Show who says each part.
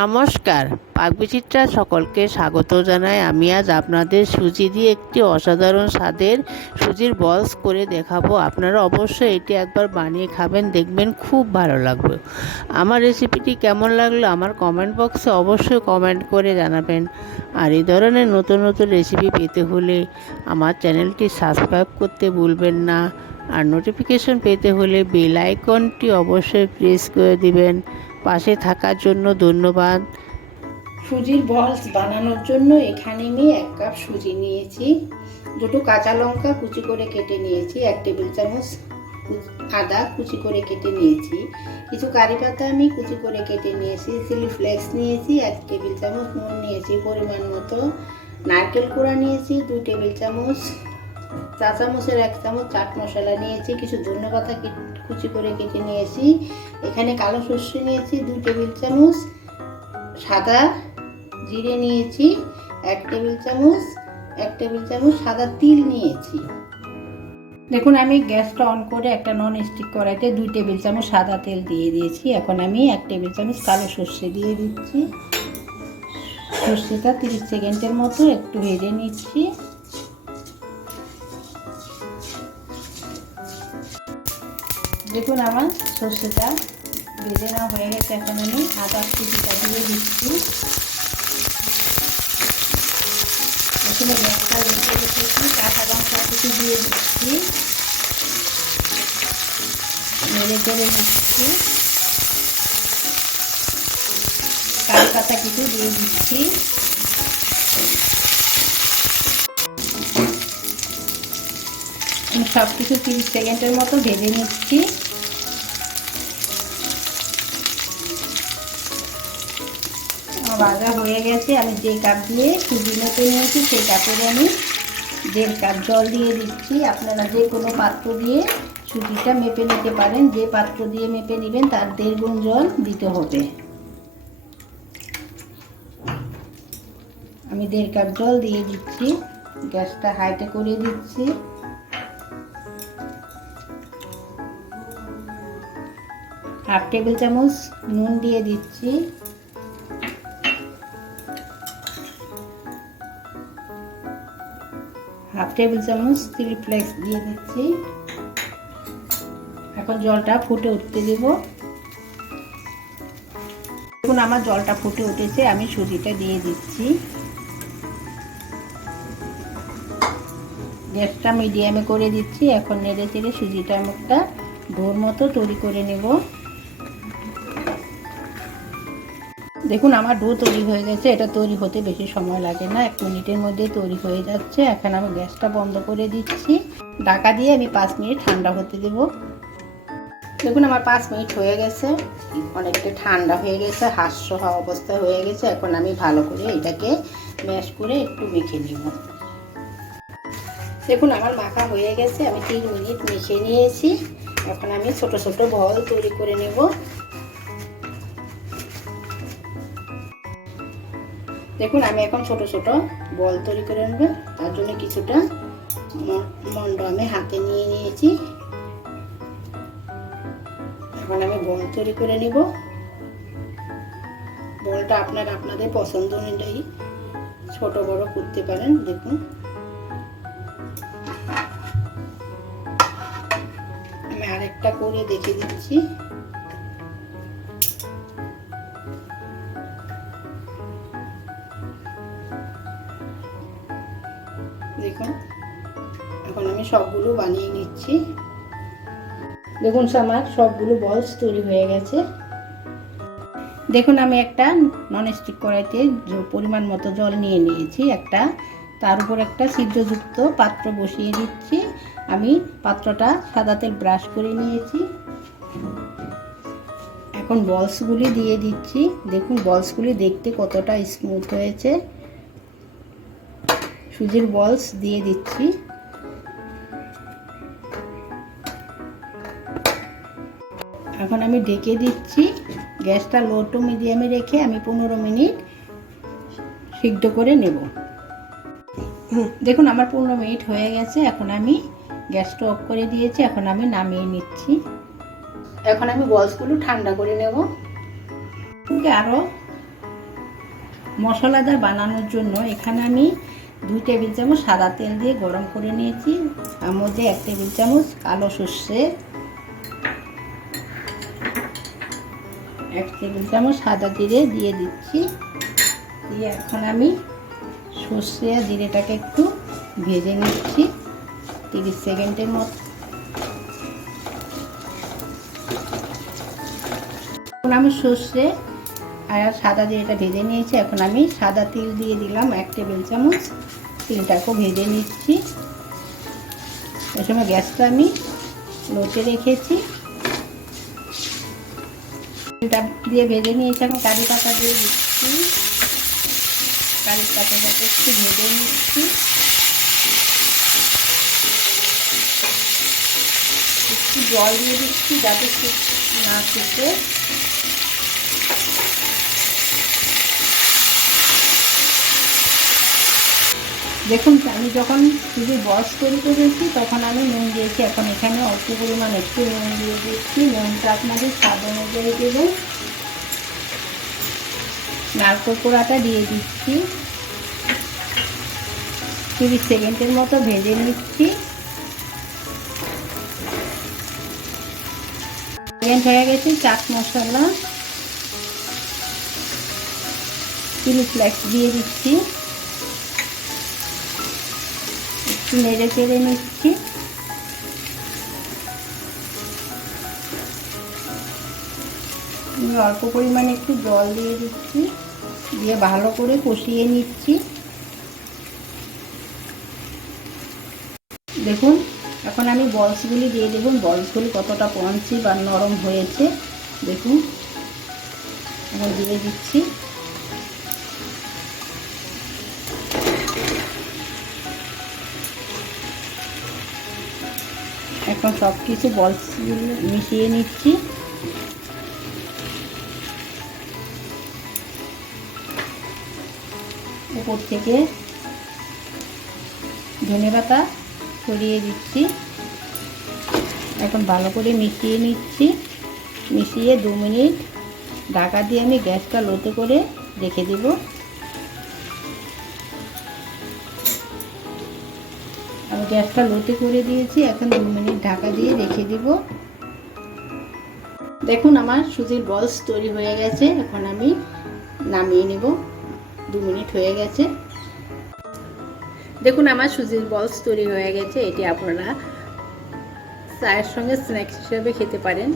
Speaker 1: নমস্কার। পাকবিচিত্রা সকলকে স্বাগত জানাই। আমি আজ আপনাদের সুজি দিয়ে একটি অসাধারণ স্বাদের সুজির বলস করে দেখাবো। আপনারা অবশ্যই এটি একবার বানিয়ে খাবেন, দেখবেন খুব ভালো লাগবে। আমার রেসিপিটি কেমন লাগল আমার কমেন্ট বক্সে অবশ্যই কমেন্ট করে জানাবেন। আর এই ধরনের নতুন নতুন রেসিপি পেতে হলে আমার চ্যানেলটি সাবস্ক্রাইব করতে ভুলবেন না। আর নোটিফিকেশন পেতে হলে বেল আইকনটি অবশ্যই প্রেস করে দিবেন। পাশে থাকার জন্য ধন্যবাদ।
Speaker 2: সুজির বলস বানানোর জন্য এখানে আমি এক কাপ সুজি নিয়েছি। দুটো কাঁচা লঙ্কা কুচি করে কেটে নিয়েছি, এক টেবিল চামচ আদা কুচি করে কেটে নিয়েছি। কিছু কারি পাতা আমি কুচি করে কেটে নিয়েছি, চিলি ফ্লেক্স নিয়েছি, এক টেবিল চামচ নুন নিয়েছি পরিমাণ মতো। নারকেল কোড়া নিয়েছি, দুই টেবিল চামচ চা চামচের এক চামচ চাট মশলা নিয়েছি, কিছু ধন্য পাতা কুচি করে কেটে নিয়েছি। এখানে কালো সর্ষে নিয়েছি, দু টেবিল চামচ। সাদা জিরে নিয়েছি, এক টেবিল চামচ। এক টেবিল চামচ সাদা তিল নিয়েছি। দেখুন, আমি গ্যাসটা অন করে একটা নন স্টিক কড়াইতে দুই টেবিল চামচ সাদা তেল দিয়ে দিয়েছি। এখন আমি এক টেবিল চামচ কালো সর্ষে দিয়ে দিচ্ছি। সর্ষেটা তিরিশ সেকেন্ডের মতো একটু ভেজে নিচ্ছি। দেখুন আমার সর্ষেটা ভেজে না হয়ে গেছে এখন আমি আদা কুচিটা দিয়ে দিচ্ছি। এখানে গ্যাসটা রেখে রেখেছি কাঁচা লঙ্কা কুচি দিয়ে দিচ্ছি। নেড়ে চেড়ে নিচ্ছি। কারি পাতা কিছু দিয়ে দিচ্ছি। সব কিছু তিরিশ সেকেন্ডের মতো ভেজে নিচ্ছি। ভাজা হয়ে গেছে। আমি যে কাপ দিয়ে সুজি মেপে নিয়েছি, সেই কাপের আমি দেড় কাপ জল দিয়ে দিচ্ছি। আপনারা যে কোনো পাত্র দিয়ে সুজিটা মেপে নিতে পারেন। যে পাত্র দিয়ে মেপে নেবেন, তার দেড় গুণ জল দিতে হবে। আমি দেড় কাপ জল দিয়ে দিচ্ছি। গ্যাসটা হাইটে করে দিচ্ছি। হাফ টেবিল চামচ নুন দিয়ে দিচ্ছি। হাফ টেবিল চামচ চিলি ফ্লেক্স দিয়ে দিচ্ছি। এখন জলটা ফুটে উঠতে দেব। দেখুন, আমার জলটা ফুটে উঠেছে, আমি সুজিটা দিয়ে দিচ্ছি। গ্যাসটা মিডিয়ামে করে দিচ্ছি, এখন নেড়ে চেড়ে সুজিটা একটা ডোর মতো তৈরি করে নেব। দেখুন, আমার ডো তৈরি হয়ে গেছে। এটা তৈরি হতে বেশি সময় লাগে না। এক মিনিটের মধ্যে তৈরি হয়ে যাচ্ছে। এখন আমি গ্যাসটা বন্ধ করে দিচ্ছি। ঢাকা দিয়ে আমি পাঁচ মিনিট ঠান্ডা হতে দেব। দেখুন, আমার পাঁচ মিনিট হয়ে গেছে। অনেকটা ঠান্ডা হয়ে গেছে, হাস্য হওয়া অবস্থা হয়ে গেছে। এখন আমি ভালো করে এটাকে ম্যাশ করে একটু মেখে নিব। দেখুন, আমার মাখা হয়ে গেছে। আমি তিন মিনিট মেখে নিয়েছি। এখন আমি ছোট ছোট বল তৈরি করে নেব। দেখুন, আমি এখন ছোট ছোট বল তৈরি করে নেব তার জন্য কিছুটা মন্ড আমি হাতে নিয়ে নিয়েছি। এখন আমি বল তৈরি করে নিব। বলটা আপনার আপনাদের পছন্দ অনুযায়ী ছোট, বড় করতে পারেন, দেখুন। আমি আরেকটা করে দেখে দিচ্ছি। দেখুন। এখন আমি সবগুলো বানিয়ে নিচ্ছি। দেখুন আমার সবগুলো বলস তৈরি হয়ে গেছে। দেখুন, আমি একটা নন স্টিক কড়াইতে পরিমাণ মতো জল নিয়ে নিয়েছি, একটা। তার উপর একটা ছিদ্রযুক্ত পাত্র বসিয়ে দিচ্ছি। আমি পাত্রটা সাদা তেল ব্রাশ করে নিয়েছি। এখন বলসগুলি দিয়ে দিচ্ছি। দেখুন বলসগুলি দেখতে কতটা স্মুথ হয়েছে। সুজির বলস দিয়ে দিচ্ছি। এখন আমি ঢেকে দিচ্ছি, গ্যাসটা লো টু মিডিয়ামে রেখে আমি পনেরো মিনিট সিদ্ধ করে নেব। দেখুন, আমার পনেরো মিনিট হয়ে গেছে, এখন আমি গ্যাসটা অফ করে দিয়েছি, এখন আমি নামিয়ে নিচ্ছি। এখন আমি বলসগুলো ঠান্ডা করে নেব। আরও মশলাদার বানানোর জন্য এখানে আমি দুই টেবিল চামচ সাদা তেল দিয়ে গরম করে নিয়েছি। তার মধ্যে এক টেবিল চামচ কালো সর্ষে, এক টেবিল চামচ সাদা জিরে দিয়ে দিচ্ছি। দিয়ে এখন আমি সর্ষে আর জিরেটাকে একটু ভেজে নিচ্ছি তিরিশ সেকেন্ডের মতো। আমি সর্ষে আর সাদা দিয়ে এটা ভেজে নিয়েছি, এখন আমি সাদা তিল দিয়ে দিলাম এক টেবিল চামচ। তিলটাকেও ভেজে নিচ্ছি। এই সময় গ্যাসটা আমি লোতে রেখেছি। তিলটা দিয়ে ভেজে নিয়েছি, এখন কারি পাতা দিয়ে দিচ্ছি। কারি পাতাটাকে একটু ভেজে নিচ্ছি। একটু জল দিয়ে দিচ্ছি যাতে না শুকে দেখুন, আমি যখন শুধু বস তৈরি করেছি তখন আমি নুন দিয়েছি। এখন এখানে অল্প পরিমাণ একটু নুন দিয়ে দিচ্ছি। নুনটা আপনাদের স্বাদ অনুযায়ী দেবেন। নারকোল কোড়াটা দিয়ে দিচ্ছি। তিরিশ সেকেন্ডের মতো ভেজে নিচ্ছি। সেকেন্ড হয়ে গেছে চাট মশলা। চিলি ফ্লেক্স দিয়ে দিচ্ছি। একটু নেড়ে চেড়ে নিচ্ছি। আমি অল্প পরিমাণে একটু জল দিয়ে দিচ্ছি, দিয়ে ভালো করে কষিয়ে নিচ্ছি। দেখুন, এখন আমি বলসগুলি দিয়ে দেখুন বলসগুলি কতটা পঞ্চি বা নরম হয়েছে, দেখুন। এখন দিয়ে দিচ্ছি। এখন সব কিছু বলসগুলো মিশিয়ে নিচ্ছি। উপর থেকে ধনে পাতা ছড়িয়ে দিচ্ছি। এখন ভালো করে মিশিয়ে নিচ্ছি। মিশিয়ে দু মিনিট। ঢাকা দিয়ে আমি গ্যাসটা লোতে করে রেখে দেব। গ্যাসটা লোতে করে দিয়েছি। এখন দু মিনিট ঢাকা দিয়ে রেখে দিব। দেখুন, আমার সুজির বলস তৈরি হয়ে গেছে। এখন আমি নামিয়ে নেব। দু মিনিট হয়ে গেছে। দেখুন, আমার সুজির বলস তৈরি হয়ে গেছে। এটি আপনারা চায়ের সঙ্গে স্ন্যাক্স হিসেবে খেতে পারেন।